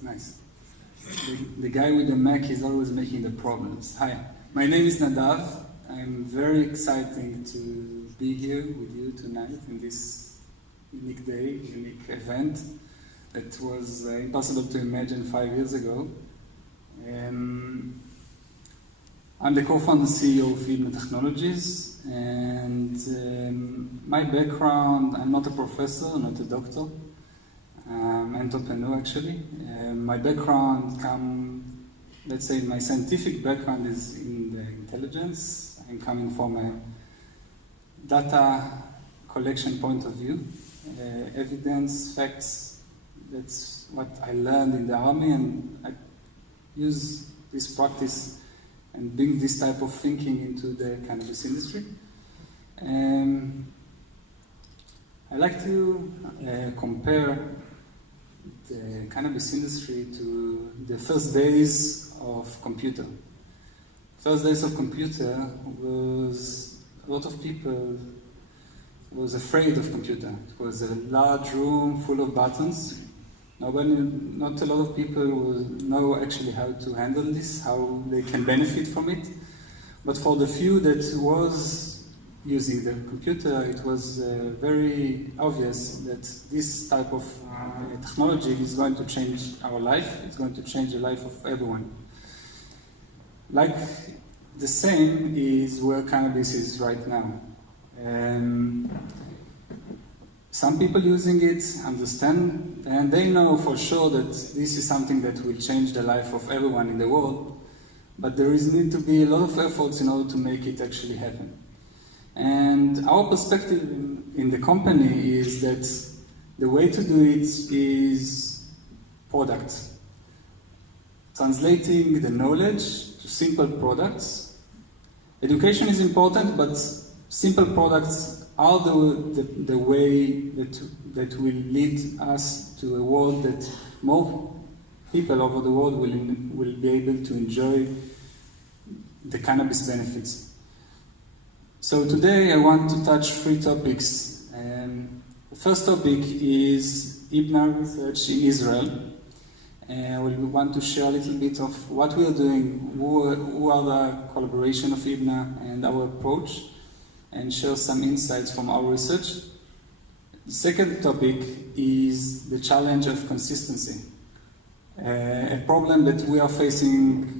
Nice. The guy with the Mac is always making the problems. Hi, my name is Nadav. I'm very excited to be here with you tonight in this unique day, unique event that was impossible to imagine 5 years ago. I'm the co-founder and CEO of Eybna Technologies, and my background, I'm not a professor, not a doctor. I'm an entrepreneur actually. My background let's say my scientific background is in the intelligence. I'm coming from a data collection point of view, evidence, facts. That's what I learned in the army, and I use this practice and bring this type of thinking into the cannabis industry. I like to compare the cannabis industry to the first days of computer. First days of computer was, a lot of people was afraid of computer. It was a large room full of buttons. Not a lot of people know actually how to handle this, how they can benefit from it. But for the few that was using the computer, it was very obvious that this type of technology is going to change our life. It's going to change the life of everyone. Like the same is where cannabis is right now. Some people using it understand, and they know for sure that this is something that will change the life of everyone in the world, but there is need to be a lot of efforts in order to make it actually happen. And our perspective in the company is that the way to do it is product. Translating the knowledge to simple products. Education is important, but simple products are the way that will lead us to a world that more people over the world will be able to enjoy the cannabis benefits. So today I want to touch 3 topics. The first topic is Eybna research in Israel. We want to share a little bit of what we are doing, who are the collaboration of Eybna and our approach, and share some insights from our research. The second topic is the challenge of consistency, a problem that we are facing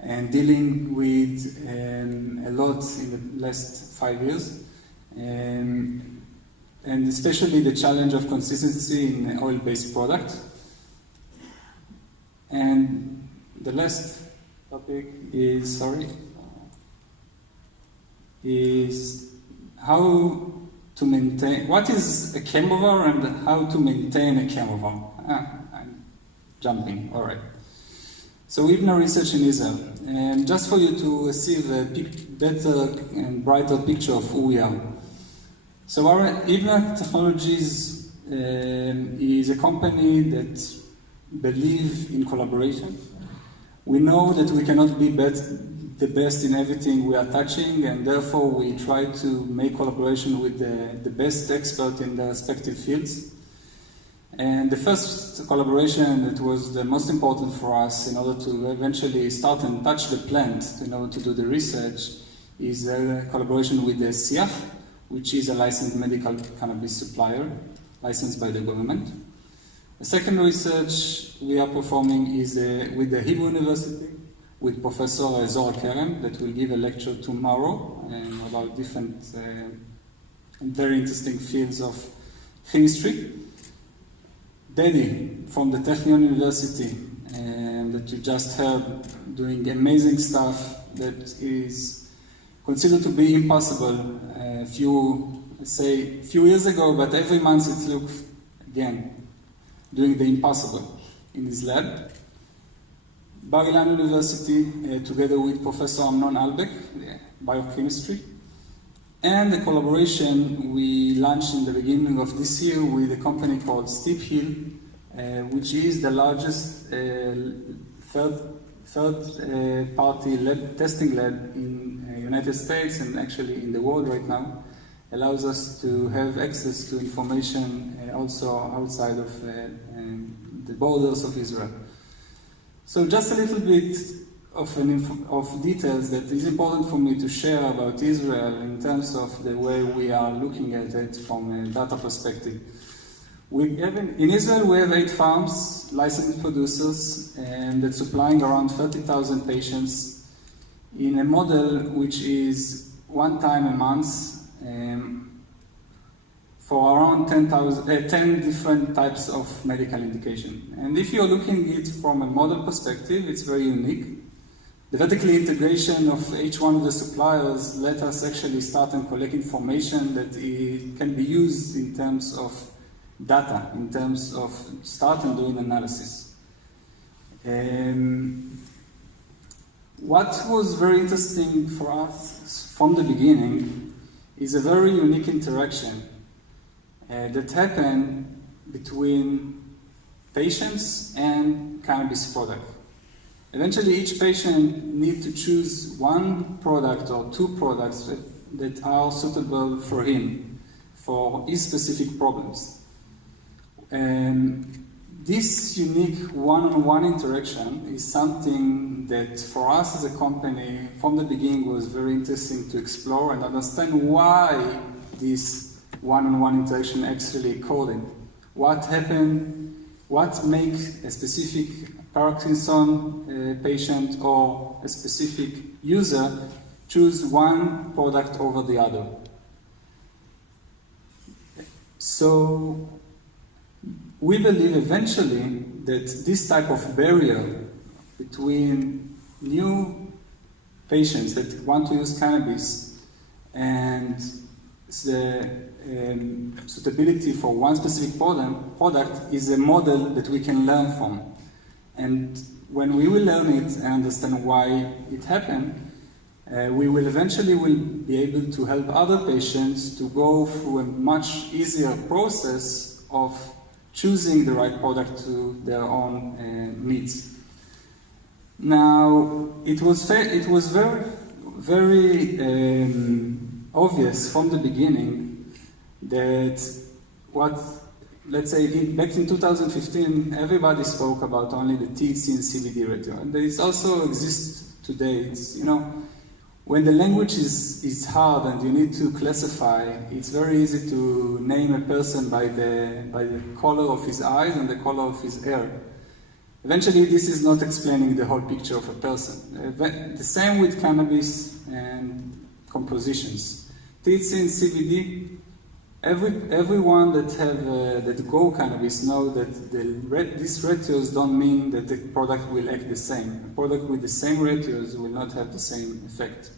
and dealing with a lot in the last 5 years, and especially the challenge of consistency in oil-based product. And the last topic is, how to maintain, what is a chemovar and how to maintain a chemovar. I'm jumping, all right. So Eybna research in Israel, and just for you to receive a better and brighter picture of who we are. So our Eybna Technologies is a company that believes in collaboration. We know that we cannot be the best in everything we are touching, and therefore we try to make collaboration with the best expert in the respective fields. And the first collaboration that was the most important for us in order to eventually start and touch the plant in order to do the research is a collaboration with the CIAF, which is a licensed medical cannabis supplier, licensed by the government. The second research we are performing is with the Hebrew University, with Professor Zora Kerem, that will give a lecture tomorrow about different and very interesting fields of chemistry. Daddy from the Technion University, that you just heard, doing amazing stuff that is considered to be impossible a few years ago, but every month it looks again doing the impossible in his lab. Bar Ilan University, together with Professor Amnon Albeck, biochemistry. And the collaboration we launched in the beginning of this year with a company called Steep Hill, which is the largest third-party testing lab in the United States and actually in the world right now. Allows us to have access to information also outside of the borders of Israel. So just a little bit of details that is important for me to share about Israel in terms of the way we are looking at it from a data perspective. In Israel, we have 8 farms, licensed producers, and that's supplying around 30,000 patients in a model which is 1 time a month for around 10 different types of medical indication. And if you're looking at it from a model perspective, it's very unique. The vertical integration of each one of the suppliers let us actually start and collect information that can be used in terms of data, in terms of start and doing analysis. What was very interesting for us from the beginning is a very unique interaction that happened between patients and cannabis product. Eventually, each patient needs to choose one product or 2 products that are suitable for him, for his specific problems. And this unique one-on-one interaction is something that for us as a company from the beginning was very interesting to explore and understand why this one-on-one interaction actually occurred. What happened, what makes a specific Parkinson patient or a specific user choose one product over the other. So we believe eventually that this type of barrier between new patients that want to use cannabis and the suitability for one specific product is a model that we can learn from. And when we will learn it and understand why it happened, we will eventually be able to help other patients to go through a much easier process of choosing the right product to their own needs. Now, it was very, very obvious from the beginning that let's say back in 2015, everybody spoke about only the THC and CBD ratio, and it also exists today. It's, when the language is hard and you need to classify, it's very easy to name a person by the color of his eyes and the color of his hair. Eventually, this is not explaining the whole picture of a person. The same with cannabis and compositions. THC and CBD. Everyone that grow cannabis know that these ratios don't mean that the product will act the same. A product with the same ratios will not have the same effect.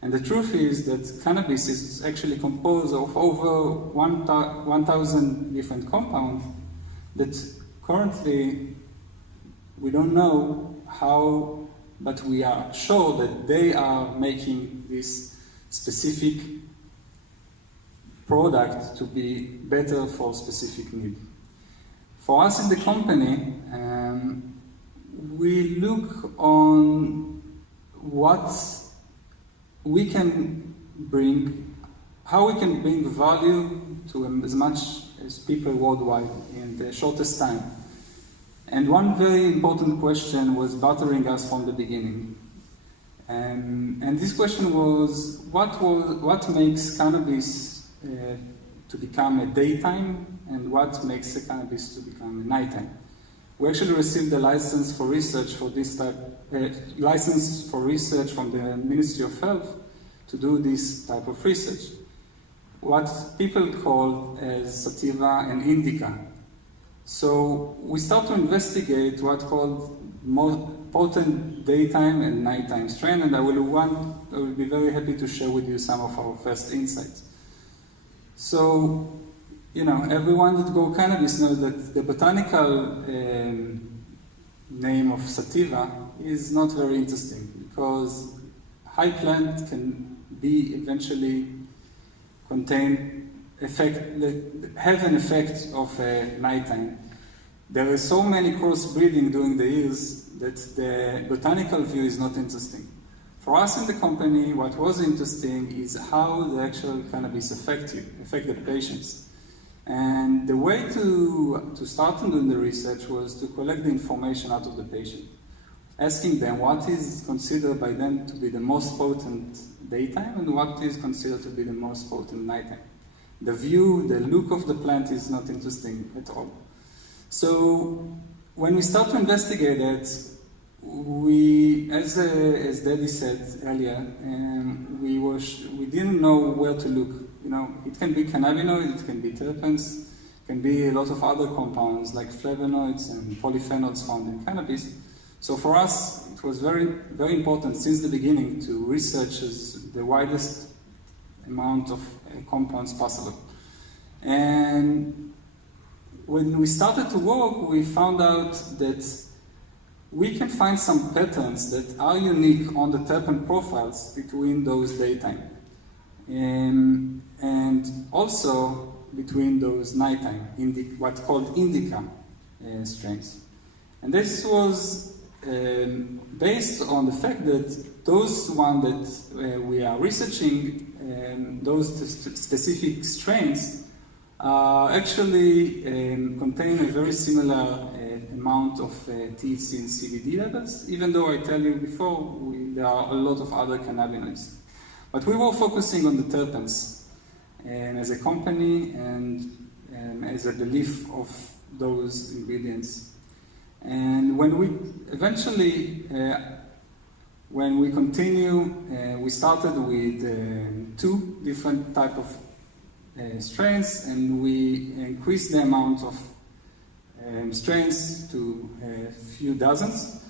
And the truth is that cannabis is actually composed of over 1,000 different compounds that currently we don't know how, but we are sure that they are making this specific product to be better for specific need. For us in the company, we look on what we can bring, how we can bring value to as much as people worldwide in the shortest time. And one very important question was bothering us from the beginning. And this question was, what makes cannabis to become a daytime, and what makes the cannabis to become a nighttime? We actually received a license for research for this type, license for research from the Ministry of Health to do this type of research. What people call as sativa and indica. So we start to investigate what's called more potent daytime and nighttime strain, and I will be very happy to share with you some of our first insights. So, everyone that grows cannabis knows that the botanical name of sativa is not very interesting, because high plant can be eventually have an effect of nighttime. There is so many crossbreeding during the years that the botanical view is not interesting. For us in the company, what was interesting is how the actual cannabis affect the patients. And the way to start doing the research was to collect the information out of the patient, asking them what is considered by them to be the most potent daytime and what is considered to be the most potent nighttime. The view, the look of the plant is not interesting at all. So when we start to investigate it, we, as Daddy said earlier, we didn't know where to look. You know, it can be cannabinoids, it can be terpenes, it can be a lot of other compounds like flavonoids and polyphenols found in cannabis. So for us, it was very, very important since the beginning to research the widest amount of compounds possible. And when we started to work, we found out that we can find some patterns that are unique on the terpene profiles between those daytime. And also between those nighttime, what's called indica strains. And this was based on the fact that those ones that we are researching, those specific strains, actually contain a very similar amount of THC and CBD levels, even though I tell you before there are a lot of other cannabinoids. But we were focusing on the terpenes as a company and as a belief of those ingredients. And when we eventually, when we continue, we started with 2 different type of strains, and we increased the amount of strains to a few dozens.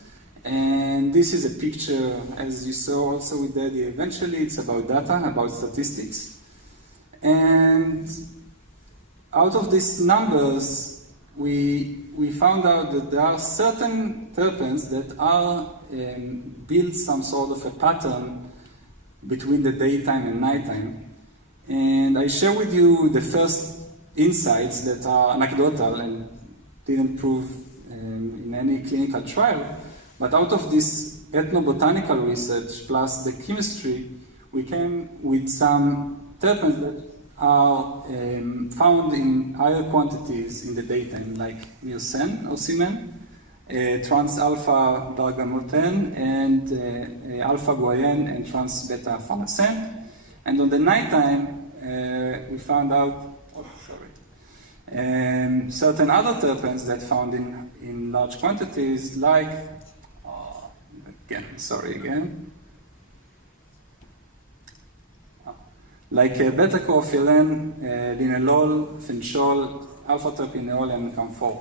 And this is a picture, as you saw also with Daddy. Eventually it's about data, about statistics. And out of these numbers, we found out that there are certain terpenes that are build some sort of a pattern between the daytime and nighttime. And I share with you the first insights that are anecdotal and didn't prove in any clinical trial. But out of this ethnobotanical research plus the chemistry, we came with some terpenes that are found in higher quantities in the daytime, like myrcene or semen, trans-alpha bergamoten, and alpha-guaian and trans-beta-pharmacene. And on the nighttime, we found out certain other terpenes that found in large quantities, like beta-caryophyllene, linalool, phenol, alpha-terpineol, and camphor.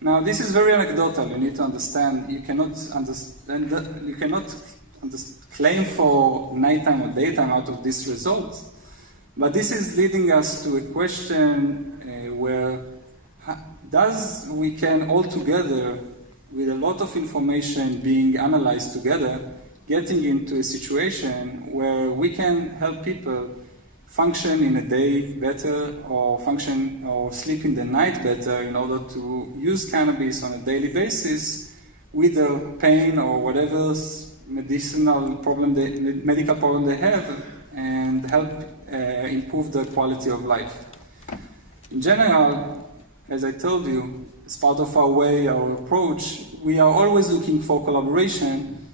Now, this is very anecdotal. You need to understand. You cannot claim for nighttime or daytime out of these results. But this is leading us to a question where we can all together, with a lot of information being analyzed together, getting into a situation where we can help people function in a day better, or function or sleep in the night better, in order to use cannabis on a daily basis with their pain or whatever medical problem they have, and help improve their quality of life. In general, as I told you, as part of our approach, we are always looking for collaboration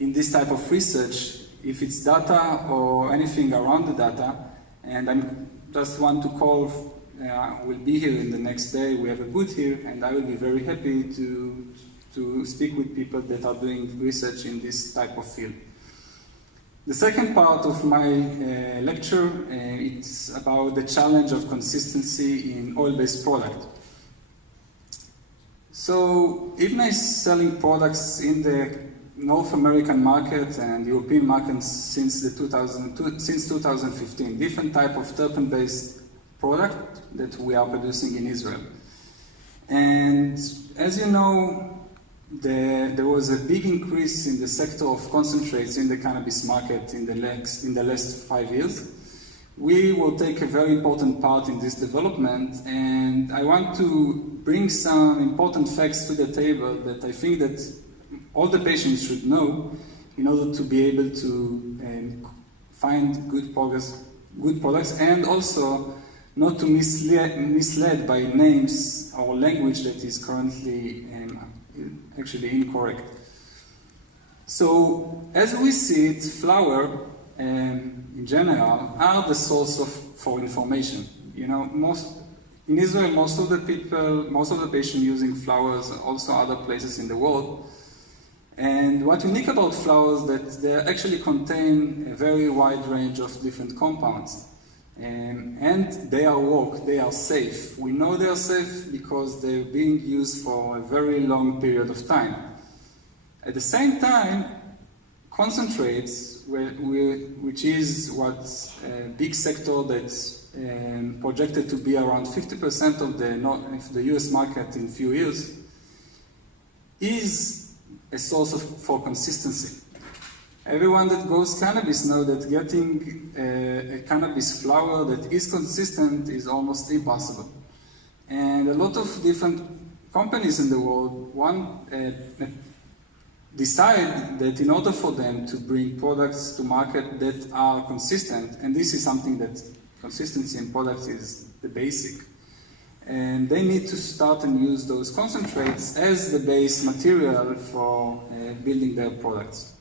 in this type of research, if it's data or anything around the data. And I just want to call, we'll be here in the next day, we have a booth here, and I will be very happy to speak with people that are doing research in this type of field. The second part of my lecture, it's about the challenge of consistency in oil-based product. So Eybna is selling products in the North American market and European market since 2015. Different type of terpene-based product that we are producing in Israel. And as you know, there was a big increase in the sector of concentrates in the cannabis market in the last 5 years. We will take a very important part in this development, and I want to bring some important facts to the table that I think that all the patients should know in order to be able to find good products, and also not to misled by names or language that is currently actually incorrect. So, as we see it, flower in general are the source for information. You know, in Israel, most of the patients using flowers, also other places in the world. And what's unique about flowers is that they actually contain a very wide range of different compounds. And they are safe. We know they are safe because they're being used for a very long period of time. At the same time, concentrates, which is what a big sector that's projected to be around 50% of the US market in a few years, is a source for consistency. Everyone that grows cannabis knows that getting a cannabis flower that is consistent is almost impossible. And a lot of different companies in the world decide that in order for them to bring products to market that are consistent, and this is something that consistency in products is the basic, and they need to start and use those concentrates as the base material for building their products.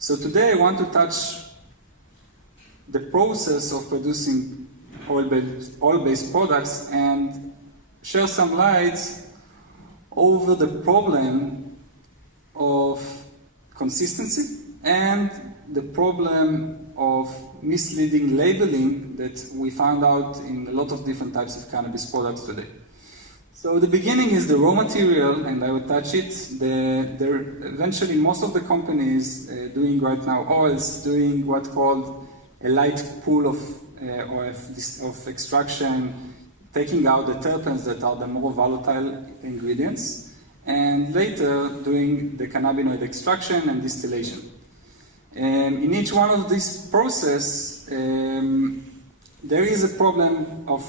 So today I want to touch the process of producing oil-based products and share some light over the problem of consistency and the problem of misleading labeling that we found out in a lot of different types of cannabis products today. So the beginning is the raw material, and I will touch it. Eventually, most of the companies doing right now oils, doing what's called a light pool of extraction, taking out the terpenes that are the more volatile ingredients, and later doing the cannabinoid extraction and distillation. In each one of these processes, there is a problem of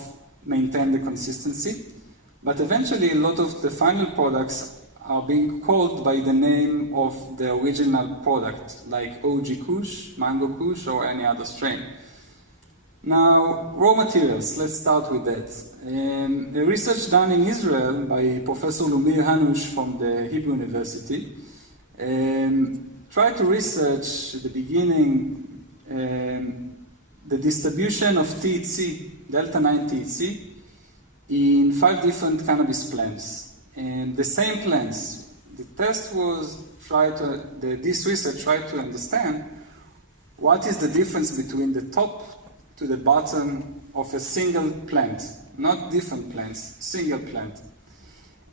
maintaining the consistency, but eventually a lot of the final products are being called by the name of the original product, like OG Kush, Mango Kush, or any other strain. Now, raw materials, let's start with that. A research done in Israel by Professor Lumir Hanush from the Hebrew University tried to research at the beginning the distribution of THC, delta-9 THC, in 5 different cannabis plants. And the same plants. The test was this research tried to understand what is the difference between the top to the bottom of a single plant, not different plants, single plant.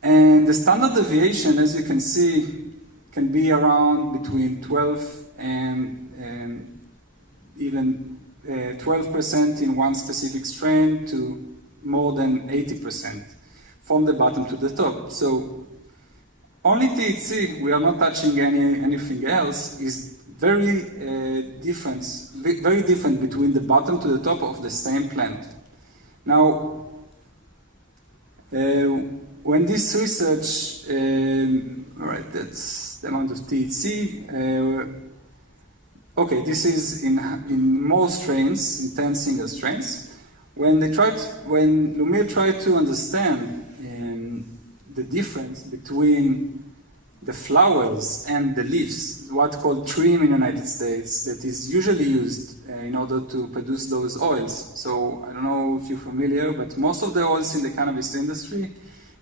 And the standard deviation, as you can see, can be around between 12 and even 12% in one specific strain to more than 80% from the bottom to the top. So only THC, we are not touching anything else, is very different between the bottom to the top of the same plant. Now, when this research, all right, that's the amount of THC. Okay, this is in more strains, in 10 single strains. When Lumir tried to understand the difference between the flowers and the leaves, what's called trim in the United States, that is usually used in order to produce those oils. So I don't know if you're familiar, but most of the oils in the cannabis industry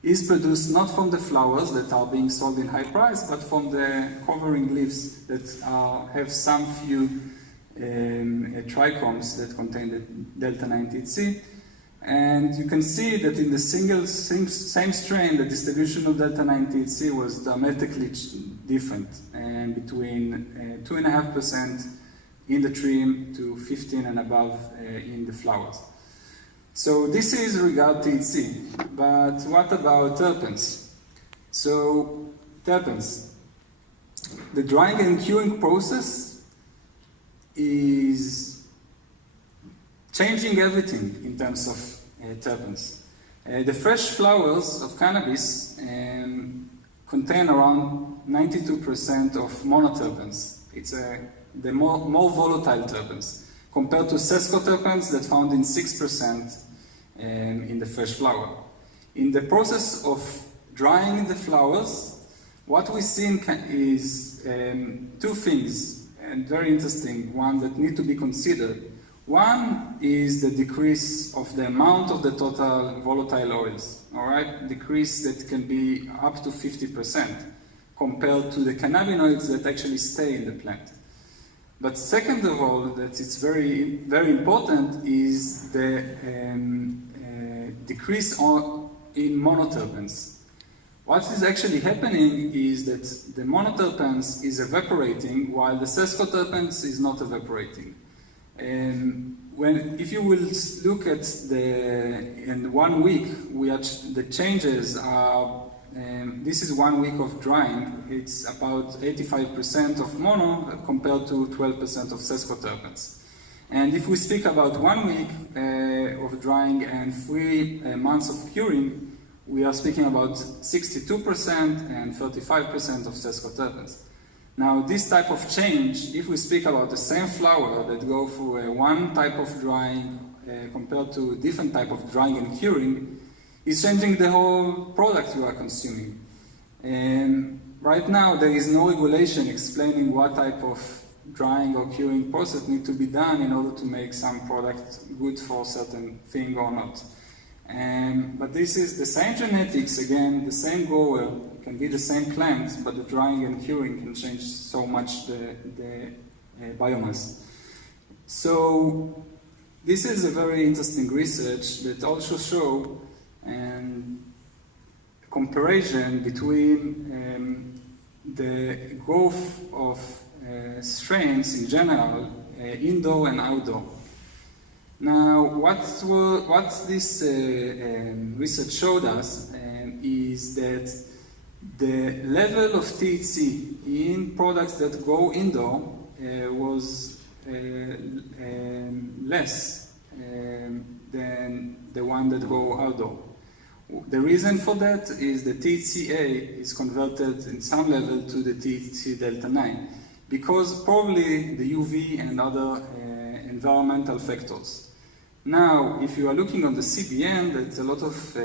is produced not from the flowers that are being sold in high price, but from the covering leaves that have some few trichomes that contain the delta-9 THC. And you can see that in the same strain, the distribution of delta-9 THC was dramatically different, between 2.5% in the trim to 15 and above in the flowers. So this is regard THC, but what about terpenes? So terpenes, the drying and curing process is changing everything in terms of terpenes. The fresh flowers of cannabis contain around 92% of monoterpenes. It's the more volatile terpenes, compared to sesquiterpenes that found in 6% in the fresh flower. In the process of drying the flowers, what we see is two things, and very interesting, one that need to be considered. One is the decrease of the amount of the total volatile oils, all right? Decrease that can be up to 50% compared to the cannabinoids that actually stay in the plant. But second of all, that it's very, very important is the decrease in monoterpenes. What is actually happening is that the monoterpenes is evaporating while the sesquiterpenes is not evaporating. If you will look at in 1 week, the changes are, this is 1 week of drying, it's about 85% of mono compared to 12% of sesquiterpenes. And if we speak about 1 week of drying and 3 months of curing, we are speaking about 62% and 35% of sesquiterpenes. Now, this type of change, if we speak about the same flower that go through one type of drying compared to a different type of drying and curing, is changing the whole product you are consuming. Right now, there is no regulation explaining what type of drying or curing process need to be done in order to make some product good for a certain thing or not. But this is the same genetics, again, the same grower, can be the same plant, but the drying and curing can change so much the biomass. So this is a very interesting research that also show a comparison between the growth of strains in general, indoor and outdoor. Now, what this research showed us is that the level of THC in products that grow indoor was less than the one that grow outdoor. The reason for that is the THCA is converted in some level to the THC delta 9 because probably the UV and other environmental factors. Now, if you are looking on the CBN, that a lot of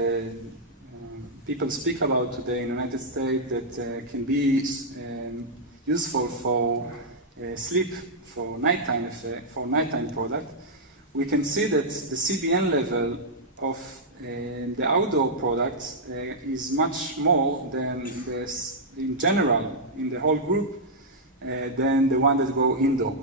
people speak about today in the United States that can be useful for sleep, for nighttime product, we can see that the CBN level of the outdoor products is much more than in general, in the whole group, than the one that go indoor.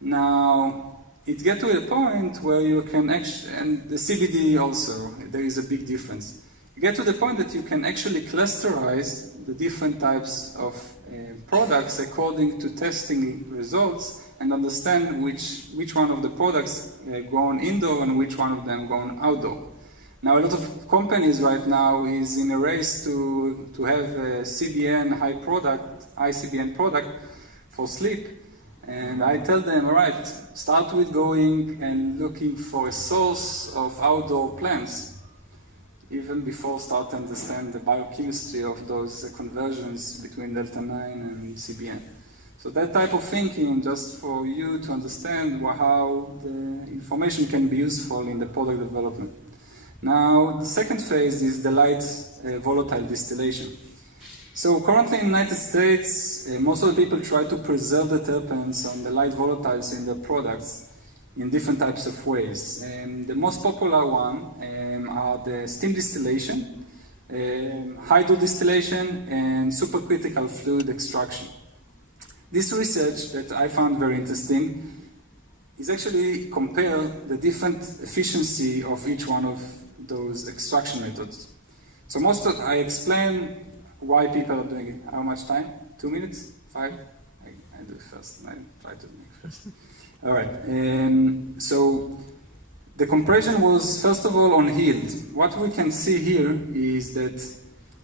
Now, it gets to a point where you can actually, and the CBD also, there is a big difference. You get to the point that you can actually clusterize the different types of products according to testing results and understand which one of the products go on indoor and which one of them go on outdoor. Now, a lot of companies right now is in a race to have a CBN high CBN product for sleep. And I tell them, all right, start with going and looking for a source of outdoor plants, even before start to understand the biochemistry of those conversions between delta 9 and CBN. So that type of thinking, just for you to understand how the information can be useful in the product development. Now, the second phase is the light volatile distillation. So currently in the United States, most of the people try to preserve the terpenes and the light volatiles in their products in different types of ways. The most popular one are the steam distillation, hydro distillation, and supercritical fluid extraction. This research that I found very interesting is actually compare the different efficiency of each one of those extraction methods. So I explain why people are doing it. How much time? 2 minutes? 5? I do it first. I try to make first. All right. So the comparison was first of all on yield. What we can see here is that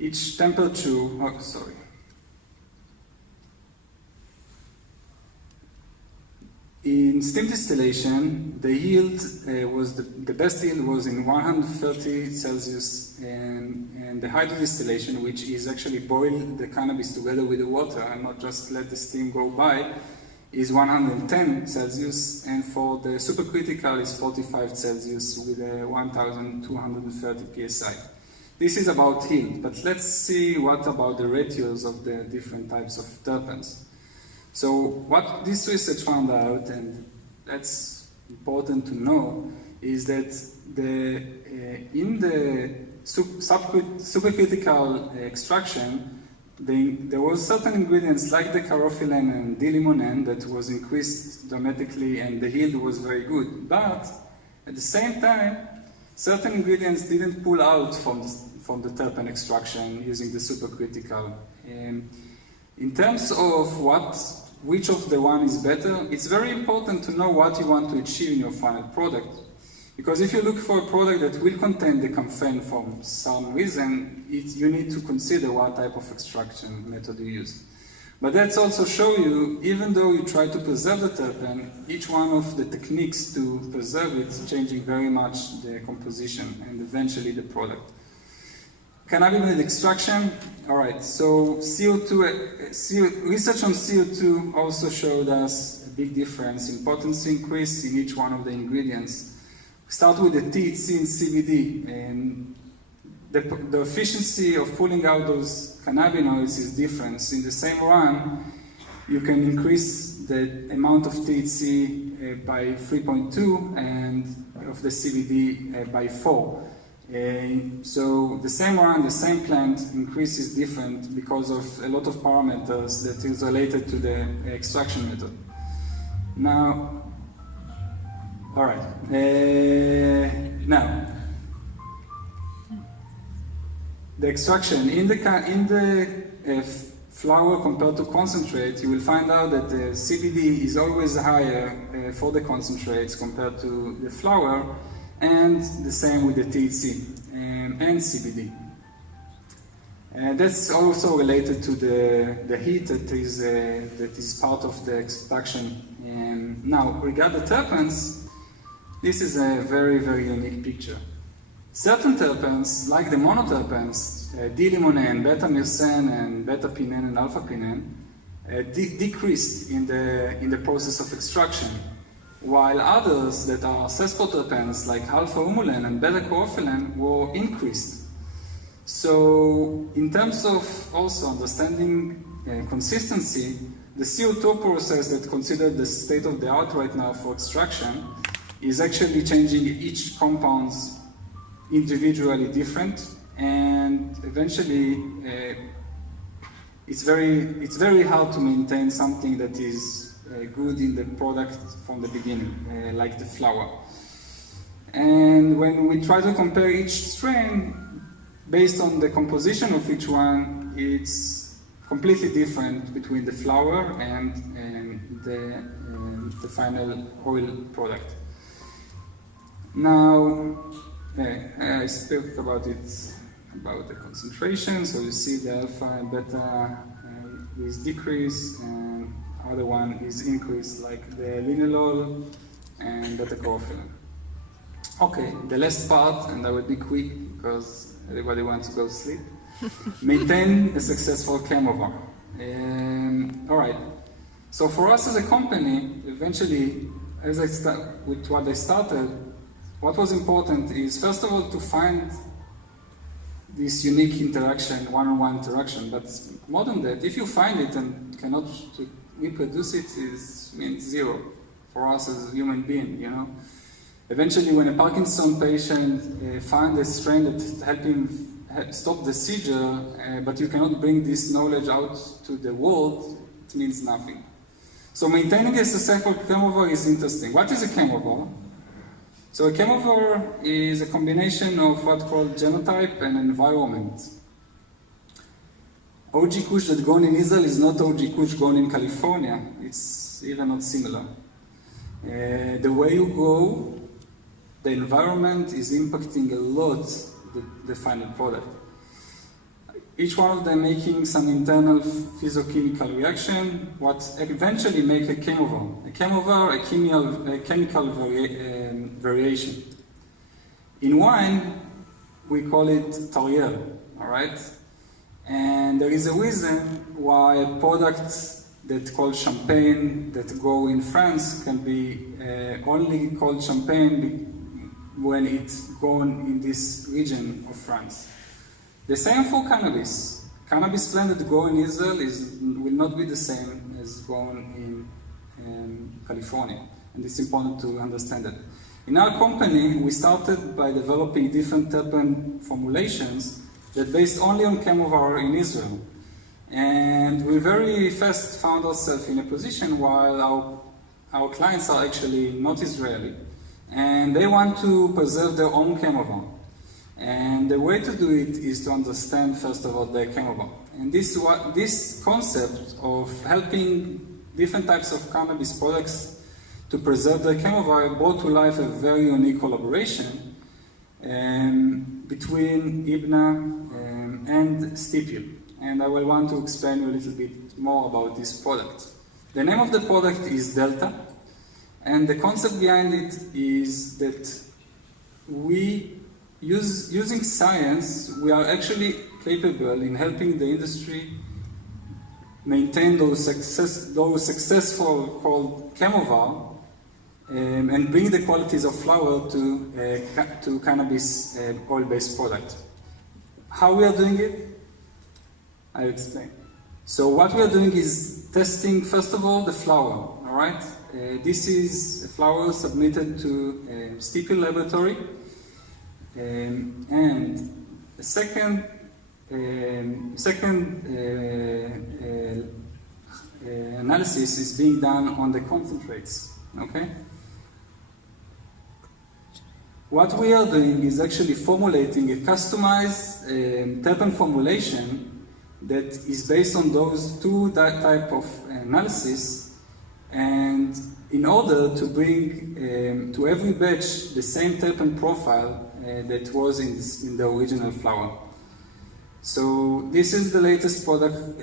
each temperature. Oh, sorry. In steam distillation, the yield was the best yield was in 130 Celsius, and the hydro distillation, which is actually boil the cannabis together with the water and not just let the steam go by, is 110 Celsius, and for the supercritical is 45 Celsius with a 1230 psi. This is about yield, but let's see what about the ratios of the different types of terpenes. So what this research found out, and that's important to know, is that in the supercritical extraction, there was certain ingredients like the carophyllene and D-limonene that was increased dramatically and the yield was very good. But at the same time, certain ingredients didn't pull out from the terpene extraction using the supercritical. In terms of which of the one is better, it's very important to know what you want to achieve in your final product. Because if you look for a product that will contain the camphene for some reason, you need to consider what type of extraction method you use. But that's also show you, even though you try to preserve the terpene, each one of the techniques to preserve it is changing very much the composition and eventually the product. Cannabinoid extraction, all right, so research on CO2 also showed us a big difference in potency increase in each one of the ingredients. Start with the THC and CBD, and the efficiency of pulling out those cannabinoids is different. In the same run, you can increase the amount of THC by 3.2 and of the CBD by 4. So the same run, the same plant increase is different because of a lot of parameters that is related to the extraction method. Now, all right. Now, the extraction in the flower compared to concentrate, you will find out that the CBD is always higher for the concentrates compared to the flower, and the same with the THC and CBD. That's also related to the heat that is part of the extraction. Now, regarding the terpenes, this is a very, very unique picture. Certain terpenes, like the monoterpenes, D-limonene, beta-myrcene, and beta-pinene and alpha-pinene, decreased in the process of extraction, while others that are sesquiterpenes, like alpha-humulene and beta-carophyllene, were increased. So, in terms of also understanding consistency, the CO2 process that's considered the state-of-the-art right now for extraction is actually changing each compounds individually different, and eventually it's very hard to maintain something that is good in the product from the beginning, like the flower. And when we try to compare each strain based on the composition of each one, it's completely different between the flower and the final oil product. Now, I spoke about about the concentration. So you see the alpha and beta is decreased, and other one is increased, like the linalool and beta-carophyllene. Okay, the last part, and I will be quick because everybody wants to go to sleep. Maintain a successful chemovar. All right. So for us as a company, eventually, as I start with what I started, what was important is, first of all, to find this unique interaction, one-on-one interaction. But more than that, if you find it and cannot reproduce it, means zero for us as a human being, you know. Eventually, when a Parkinson patient finds a strain that helps him stop the seizure, but you cannot bring this knowledge out to the world, it means nothing. So maintaining a successful chemovar is interesting. What is a chemovar? So a chemovar is a combination of what's called genotype and environment. OG Kush that grown in Israel is not OG Kush grown in California. It's even not similar. The way you grow, the environment is impacting a lot the final product. Each one of them making some internal physiochemical reaction, what eventually make a chemovar. A chemovar, a chemical variation. In wine, we call it tariel, all right? And there is a reason why a product that called champagne that grow in France can be only called champagne when it's grown in this region of France. The same for cannabis. Cannabis plant that grow in Israel will not be the same as grown in California, and it's important to understand that. In our company, we started by developing different terpene formulations that based only on chemovar in Israel. And we very fast found ourselves in a position while our clients are actually not Israeli, and they want to preserve their own chemovar. And the way to do it is to understand, first of all, their chemovar. And this concept of helping different types of cannabis products to preserve their chemovar brought to life a very unique collaboration between Eybna and Stipule. And I will want to explain a little bit more about this product. The name of the product is Delta, and the concept behind it is that using science, we are actually capable in helping the industry maintain those successful called chemovar and bring the qualities of flower to cannabis oil-based product. How we are doing it? I'll explain. So what we are doing is testing, first of all, the flower, all right? This is a flower submitted to Stipule laboratory, and the second analysis is being done on the concentrates, okay? What we are doing is actually formulating a customized terpene formulation that is based on those two type of analysis, and in order to bring to every batch the same terpene profile that was in the original flower. So this is the latest product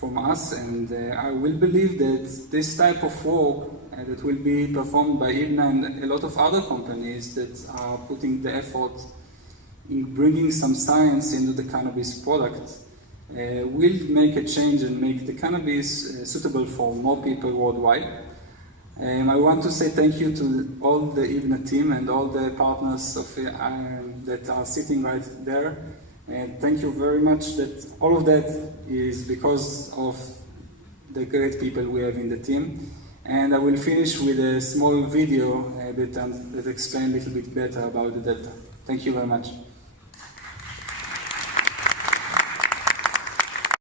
from us, and I will believe that this type of work that will be performed by Eybna and a lot of other companies that are putting the effort in bringing some science into the cannabis product will make a change and make the cannabis suitable for more people worldwide. I want to say thank you to all the Eybna team and all the partners that are sitting right there. And thank you very much. That all of that is because of the great people we have in the team. And I will finish with a small video that explains a little bit better about the Delta. Thank you very much.